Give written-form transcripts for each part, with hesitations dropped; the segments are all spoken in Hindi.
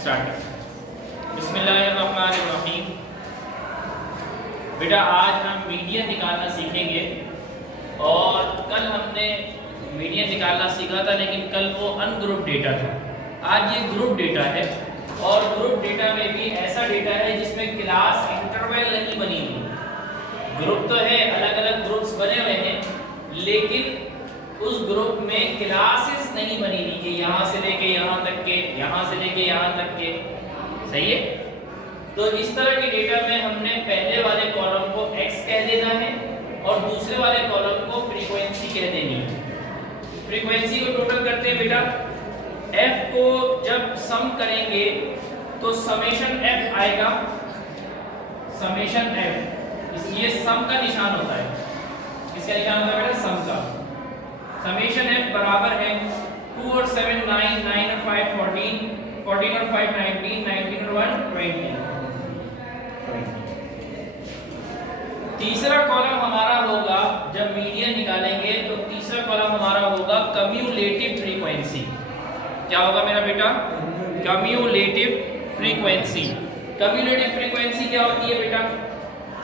स्टार्ट। बिस्मिल्लाहिर्रहमानिर्रहीम। बेटा आज हम मीडियन निकालना सीखेंगे और कल हमने मीडियन निकालना सीखा था, लेकिन कल वो अनग्रुप डेटा था। आज ये ग्रुप डेटा है और ग्रुप डेटा में भी ऐसा डेटा है जिसमें क्लास इंटरवल नहीं बनी हुई। ग्रुप तो है, अलग अलग ग्रुप्स बने हुए हैं, लेकिन उस ग्रुप में क्लासेस नहीं बनी हुई कि यहाँ से लेके यहाँ तक के, यहाँ से लेके यहाँ तक के। सही है। तो इस तरह के डेटा में हमने पहले वाले कॉलम को x कह देना है और दूसरे वाले कॉलम को फ्रीक्वेंसी कह देनी है। फ्रीक्वेंसी को टोटल करते हैं बेटा। f को जब सम करेंगे तो समेशन f आएगा, समेशन f। ये सम का निशान होता है। इसका निशान होता है बेटा सम का। समेशन f बराबर है 2 और 7 9, 9 और 5 14, 14 और 5 19, 19 और 1 20। तीसरा कॉलम हमारा होगा, जब मीडियन निकालेंगे तो तीसरा कॉलम हमारा होगा कम्युलेटिव फ्रीक्वेंसी। क्या होगा मेरा बेटा? Cumulative frequency. कम्युलेटिव फ्रीक्वेंसी क्या होती है बेटा?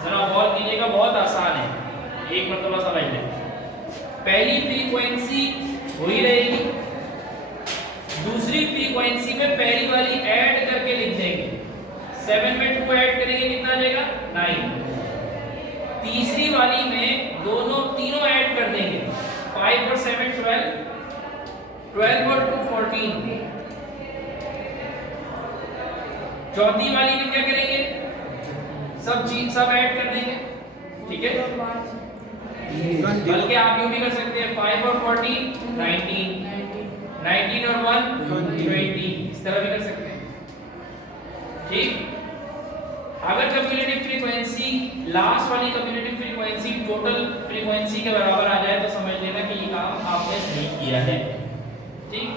जरा गौर कीजिएगा, बहुत आसान है, एक मरतबा समझ लें। पहली फ्रीक्वेंसी वही रहेगी, दूसरी फ्रीक्वेंसी में पहली वाली ऐड करके लिख देंगे। 7 में 2 ऐड करेंगे, कितना आ जाएगा? 9। तीसरी वाली में तीनों ऐड कर देंगे। 5 और 7 12, 12 और 2 14। चौथी वाली में क्या करेंगे? सब ऐड कर देंगे। ठीक है। बल्कि आप यूं भी कर सकते हैं 5 और 14 19, 19 और 1 20, इस तरह भी कर सकते हैं। ठीक। अगर कम्युलेटिव फ्रीक्वेंसी, लास्ट वाली कम्युलेटिव फ्रीक्वेंसी टोटल फ्रीक्वेंसी के बराबर आ जाए तो समझ लेना कि ये काम आपने सही किया है। ठीक।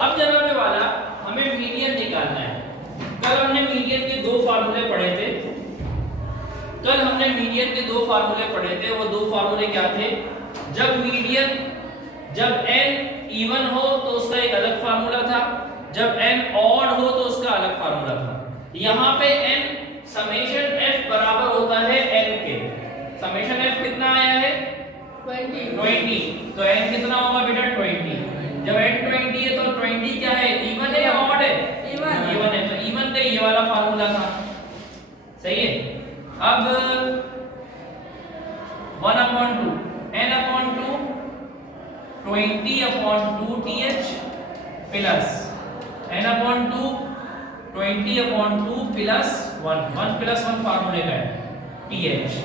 अब जनाबे वाला हमें मीडियन निकालना है। कल हमने मीडियन के दो फार्मूले पढ़े थे। वो दो फार्मूले क्या थे? जब n इवन हो तो उसका एक अलग फार्मूला था, जब n ऑड हो तो उसका अलग फार्मूला था। यहाँ पे n समेशन f बराबर होता है n के। समेशन f कितना आया है? 20। तो n कितना होगा बेटा? 20। जब n 20 है तो 20 क्या है? इवन है या ऑड है? इवन है। तो इवन का ये वाला फार्मूला था। सही है। अब 1/2 n/2 20/2 th plus n/2 20/2 plus 1 plus 1 फार्मूले का है th।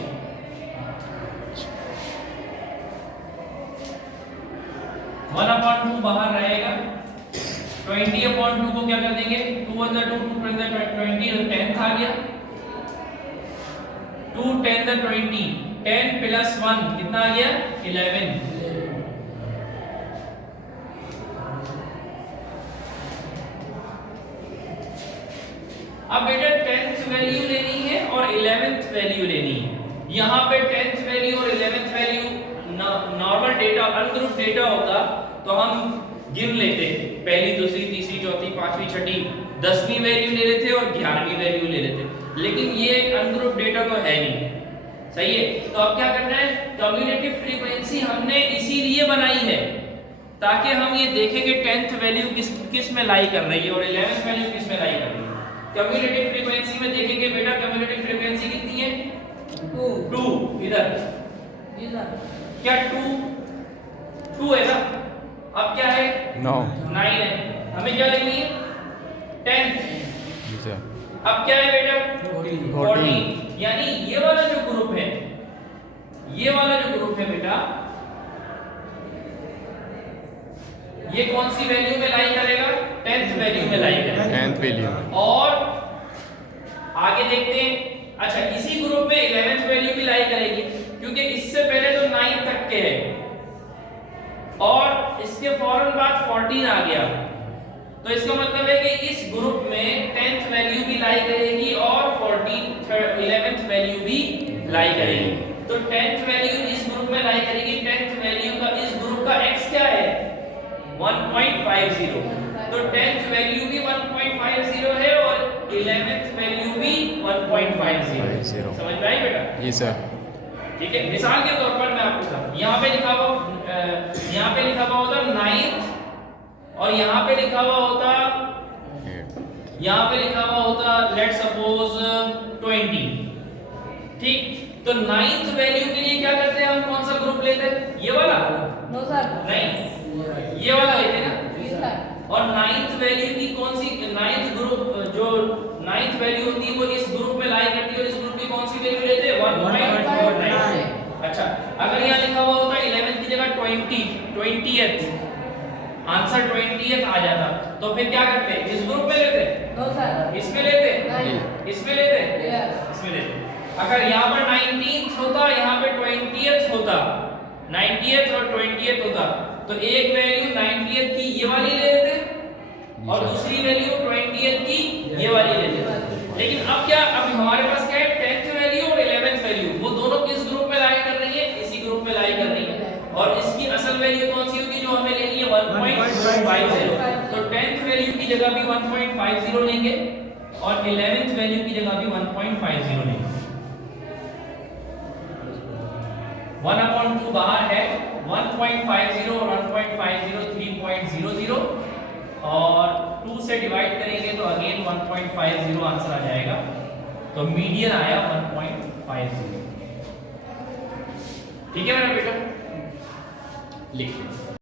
1/2 बाहर रहेगा। 20/2 को क्या कर देंगे? 2 × 2 2 × 20 10 आ गया। 2 10 20, 10 प्लस 1 कितना आ गया? 11। अब बेटा 10th वैल्यू लेनी है और 11th वैल्यू लेनी है। यहाँ पे 10th वैल्यू और 11th value normal data, ungroup data होता तो हम गिन लेते, पहली, दूसरी, तीसरी, चौथी, पांचवी, छठी, 10वीं वैल्यू ले लेते और 11वीं वैल्यू ले लेते, लेकिन ये अनग्रुप डेटा तो है नहीं। सही है। तो अब क्या करना है? कम्युलेटिव फ्रीक्वेंसी हमने इसीलिए बनाई है ताकि हम ये देखें कि 10th वैल्यू किस में लाई कर रही है और 11th वैल्यू किस में लाई कर रही है। कम्युलेटिव फ्रीक्वेंसी में देखेंगे बेटा, कम्युलेटिव फ्रीक्वेंसी कितनी है? 2। इधर क्या 2 है ना? अब क्या है? 9 है। हमें क्या लेनी है? 10। अब क्या है बेटा? 14। यानी ये वाला जो ग्रुप है बेटा, ये कौन सी वैल्यू में लाई करेगा? 10th वैल्यू में लाई करेगा। 10th value. और आगे देखते हैं। अच्छा, इसी ग्रुप में 11th वैल्यू भी लाई करेगी, क्योंकि इससे पहले तो 9 तक के है और इसके फौरन बाद 14 आ गया। तो इसका मतलब है कि इस ग्रुप में 10th वैल्यू भी लाई करेगी और 11th वैल्यू भी लाई करेगी। तो 10th वैल्यू इस ग्रुप में लाई करेगी। 10th वैल्यू का इस ग्रुप का x क्या है? 1.50। तो 10th वैल्यू भी 1 11th वैल्यू भी 1.50। समझ में आई बेटा? जी सर। ठीक है, मिसाल के तौर पर मैं आपको बताऊं, यहाँ पे लिखा हुआ होता 9th और यहाँ पे लिखा हुआ होता लेट सपोज 20। ठीक, तो 9th वैल्यू के लिए क्या करते हैं, हम कौन सा ग्रुप लेते हैं? ये वाला? नो सर, नहीं, ये वाला लेते हैं ना। और 9th वैल्यू की कौन सी 9th ग्रुप, जो 9th वैल्यू होती है वो इस ग्रुप में लाई करती है, और इस ग्रुप की कौन सी वैल्यू लेते हैं? 1.49। अच्छा, अगर यहाँ लिखा हुआ होता 11th की जगह 20th, आंसर 20th आ जाता, तो फिर क्या करते? इस ग्रुप में लेते? नो सर, इसमें लेते? नहीं, इसमें लेते? यस, इसमें लेते। अगर यहाँ पर 19th होता, यहाँ पे 20th होता, 90th और 20th होता, तो एक वैल्यू 90th की ये वाली ले लेते और दूसरी वैल्यू 20th की ये वाली ले लेते। लेकिन अब क्या, अब हमारे पास क्या है, 10th वैल्यू और 11th वैल्यू, वो दोनों किस ग्रुप में लाई कर रही है? इसी ग्रुप में लाई कर रही है। और इसकी असल वैल्यू कौन सी होगी जो हमें लेनी है? 1.50। तो 10th वैल्यू की जगह भी 1.50 लेंगे और 11th वैल्यू की जगह भी 1.50 लेंगे। 1/2 बाहर है, 1.50 और 1.50 3.00, और 2 से डिवाइड करेंगे तो अगेन 1.50 आंसर आ जाएगा। तो मीडियन आया 1.50। ठीक है मेरा बेटा, लिख लीजिए।